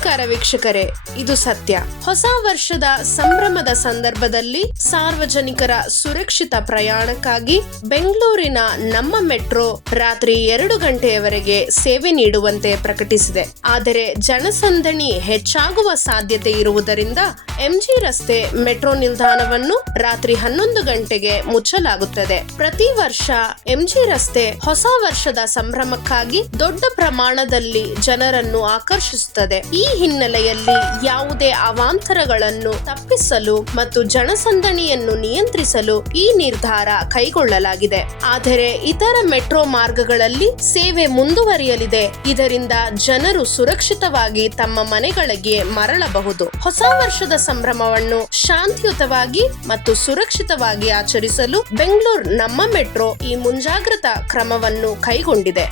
ನಮಸ್ಕಾರ ವೀಕ್ಷಕರೇ, ಇದು ಸತ್ಯ. ಹೊಸ ವರ್ಷದ ಸಂಭ್ರಮದ ಸಂದರ್ಭದಲ್ಲಿ ಸಾರ್ವಜನಿಕರ ಸುರಕ್ಷಿತ ಪ್ರಯಾಣಕ್ಕಾಗಿ ಬೆಂಗಳೂರಿನ ನಮ್ಮ ಮೆಟ್ರೋ ರಾತ್ರಿ 2 ಗಂಟೆಯವರೆಗೆ ಸೇವೆ ನೀಡುವಂತೆ ಪ್ರಕಟಿಸಿದೆ. ಆದರೆ ಜನಸಂದಣಿ ಹೆಚ್ಚಾಗುವ ಸಾಧ್ಯತೆ ಇರುವುದರಿಂದ ಎಂಜಿ ರಸ್ತೆ ಮೆಟ್ರೋ ನಿಲ್ದಾಣವನ್ನು ರಾತ್ರಿ 11 ಗಂಟೆಗೆ ಮುಚ್ಚಲಾಗುತ್ತದೆ. ಪ್ರತಿ ವರ್ಷ ಎಂಜಿ ರಸ್ತೆ ಹೊಸ ವರ್ಷದ ಸಂಭ್ರಮಕ್ಕಾಗಿ ದೊಡ್ಡ ಪ್ರಮಾಣದಲ್ಲಿ ಜನರನ್ನು ಆಕರ್ಷಿಸುತ್ತದೆ. ಈ ಹಿನ್ನೆಲೆಯಲ್ಲಿ ಯಾವುದೇ ಅವಾಂತರಗಳನ್ನು ತಪ್ಪಿಸಲು ಮತ್ತು ಜನಸಂದಣಿಯನ್ನು ನಿಯಂತ್ರಿಸಲು ಈ ನಿರ್ಧಾರ ಕೈಗೊಳ್ಳಲಾಗಿದೆ. ಆದರೆ ಇತರ ಮೆಟ್ರೋ ಮಾರ್ಗಗಳಲ್ಲಿ ಸೇವೆ ಮುಂದುವರಿಯಲಿದೆ. ಇದರಿಂದ ಜನರು ಸುರಕ್ಷಿತವಾಗಿ ತಮ್ಮ ಮನೆಗಳಿಗೆ ಮರಳಬಹುದು. ಹೊಸ ವರ್ಷದ ಸಂಭ್ರಮವನ್ನು ಶಾಂತಿಯುತವಾಗಿ ಮತ್ತು ಸುರಕ್ಷಿತವಾಗಿ ಆಚರಿಸಲು ಬೆಂಗಳೂರು ನಮ್ಮ ಮೆಟ್ರೋ ಈ ಮುಂಜಾಗ್ರತಾ ಕ್ರಮವನ್ನು ಕೈಗೊಂಡಿದೆ.